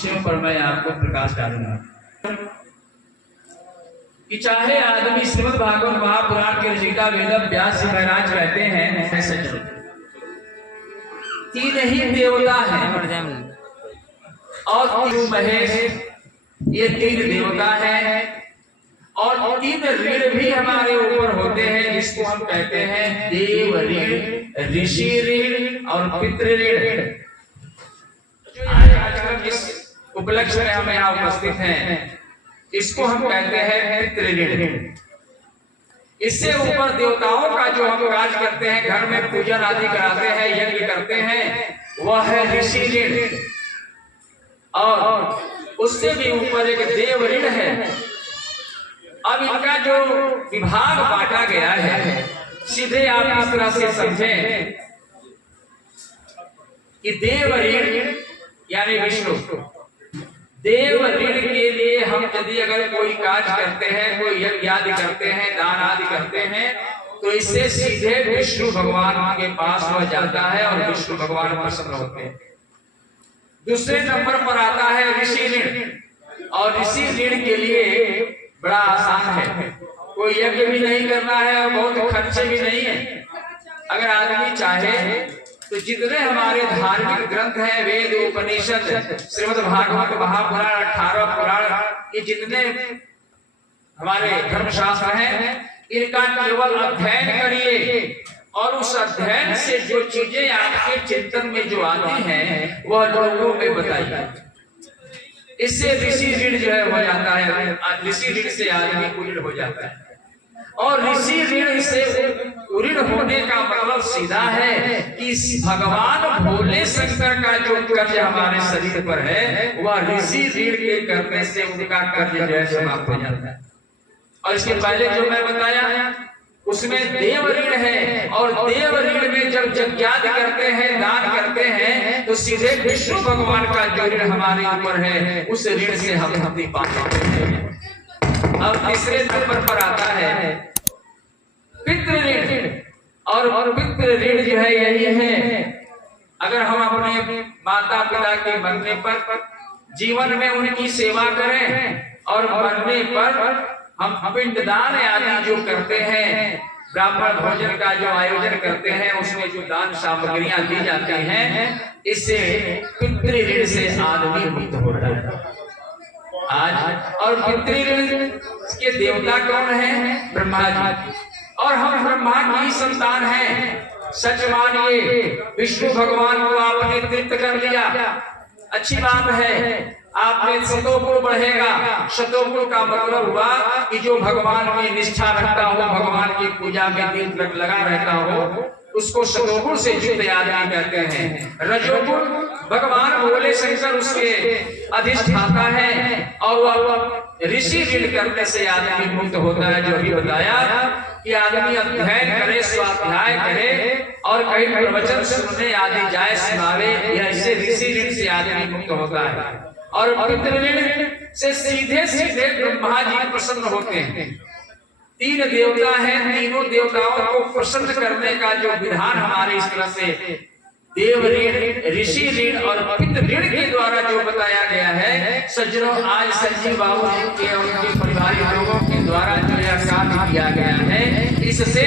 विषयों पर मैं आपको प्रकाश डालूंगा कि चाहे आदमी श्रीमद् भागवत महापुराण के रचयिता वेद व्यास जी महाराज कहते हैं सज्जनों, तीन ही देवता हैं और महेश, ये तीन देवता हैं और तीन ऋण भी हमारे ऊपर होते हैं, जिसको हम कहते हैं देव ऋण, ऋषि ऋण और पितृ ऋण। आज इस उपलक्ष्य में हम यहाँ उपस्थित हैं, इसको हम कहते हैं पितृ ऋण। इससे ऊपर देवताओं का जो हम कार्य करते हैं, घर में पूजन आदि कराते हैं, यज्ञ करते हैं, वह है ऋषि ऋण। और उससे भी ऊपर एक देव ऋण है। अब इनका जो विभाग बांटा गया है, सीधे आप इस तरह से समझें कि देव ऋण यानी विष्णु, देव ऋण के लिए हम यदि अगर कोई कार्य करते हैं, कोई यज्ञ आदि करते हैं, दान आदि करते हैं, तो इससे सीधे विष्णु भगवान के पास वह जाता है और विष्णु भगवान प्रसन्न होते हैं। दूसरे नंबर पर आता है ऋषि ऋण। और ऋषि ऋण के लिए बड़ा आसान है, कोई यज्ञ भी नहीं करना है और बहुत खर्चे भी नहीं है। अगर आदमी चाहे तो जितने हमारे धार्मिक ग्रंथ हैं, वेद, उपनिषद, श्रीमद् भागवत महापुराण, 18 पुराण, ये जितने हमारे धर्मशास्त्र हैं, इनका केवल अध्ययन करिए और उस अध्ययन से जो चीजें आपके चिंतन में जो आती हैं, वह लोगों में बताइए। इससे ऋषि ऋण जो है हो जाता है, ऋषि ऋण से आदमी ऋण हो जाता है। और ऋषि ऋण से ऋण होने का मतलब सीधा है कि भगवान भोले शंकर का जो कर्ज हमारे शरीर पर है, वह ऋषि ऋण के करने से उनका कर्ज जो है समाप्त हो जाता है। और इसके पहले जो मैं बताया उसमें देव ऋण है, और देव ऋण में जब यज्ञ करते हैं, दान करते हैं, तो सीधे विष्णु भगवान का जो ऋण हमारे ऊपर है, उस ऋण से हम मुक्ति पाते हैं। अब तीसरे नंबर पर आता है पितृ ऋण। और पितृ ऋण जो है यही है, अगर हम अपने माता पिता के मरने पर जीवन में उनकी सेवा करें और मरने पर हम पिंडदान आदि जो करते हैं, ब्राह्मण भोजन का जो आयोजन करते हैं, उसमें जो दान सामग्रियां दी जाती हैं, इससे पितृ ऋण से आदमी मुक्त होता है आज। और पितृ ऋण के देवता कौन है? ब्रह्मा जी। और हम ब्रह्मा की संतान हैं। सच मानिए, विष्णु भगवान को आपने तृप्त कर लिया, अच्छी बात है, आपने शतोगुण बढ़ेगा। शतोगुण का मतलब हुआ कि जो भगवान में निष्ठा रखता हो, भगवान की पूजा में दिल लगा रहता हो, उसको शतोगुण से युक्त आदमी कहते हैं। रजोगुण भगवान भोले शंकर उसके अधिष्ठाता है, और वह ऋषि ऋण करने से आदमी मुक्त होता है। जो भी बताया कि आदमी अध्ययन करे, स्वाध्याय करे और कई प्रवचन सुनने आदि जाए, सुनावे, ऐसे ऋषि ऋण से आदमी मुक्त होता है। और पितृ ऋण से सीधे सीधे ब्रह्मा जी प्रसन्न होते हैं। तीन देवता हैं, तीनों देवताओं को प्रसन्न करने का जो विधान हमारे इस तरह से देव ऋण, ऋषि ऋण और पितृ ऋण के द्वारा जो बताया गया है, सज्जनों, आज संजीव बाबू जी के और उनके परिवारिक लोगों के द्वारा जो यह काम किया गया है, इससे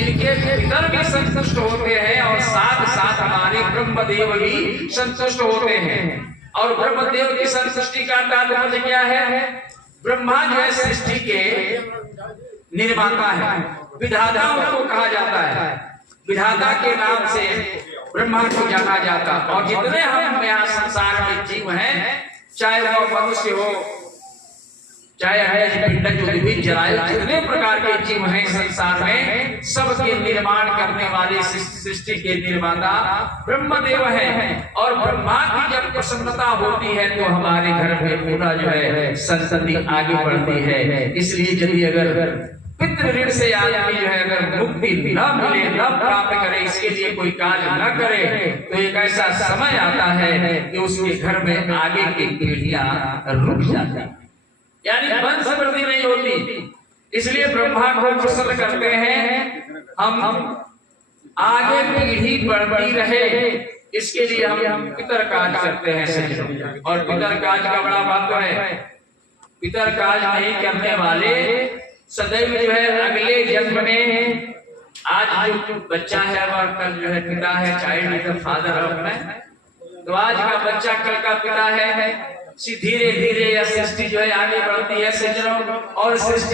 इनके पितर भी संतुष्ट होते हैं और साथ साथ हमारे ब्रह्मदेव भी संतुष्ट होते हैं। और ब्रह्मदेव की संतुष्टि का तात्पर्य क्या है? ब्रह्मा जो है सृष्टि के निर्माता है, विधाता उनको कहा जाता है। विधाता के नाम से ब्रह्मा को जाना जाता। और जितने हम यहाँ संसार में जीव हैं, चाहे वह मनुष्य हो, चाहे पिंड जो विभिन्न जरायु, जितने प्रकार के जीव हैं संसार में, सबके निर्माण करने वाले सृष्टि के निर्माता ब्रह्मदेव हैं। और ब्रह्मा की जब प्रसन्नता होती है तो हमारे घर में पूरा जो है संतति आगे बढ़ती है। इसलिए यदि अगर पितृ ऋण से आदमी जो है अगर मुक्ति न मिले, न प्राप्त करे, इसके लिए कोई कार्य न करे, तो एक ऐसा समय आता है कि उसके घर में आगे की पीढ़ियां रुक जाती है, यानी वंश वृद्धि नहीं होती। इसलिए ब्रह्मा को प्रसन्न करते हैं, हम आगे पीढ़ी बढ़ती रहे, इसके लिए हम पितर काज करते हैं सज्जनों। और पितर काज का बड़ा महत्व है। पितर काज नहीं करने वाले सदैव जो है अगले जन्म में, आज जो बच्चा है वह कल जो है पिता है, child is the father of man. तो आज का बच्चा कल का पिता है। धीरे धीरे यह सृष्टि जो है आगे बढ़ती है सज्जनों, और सृष्टि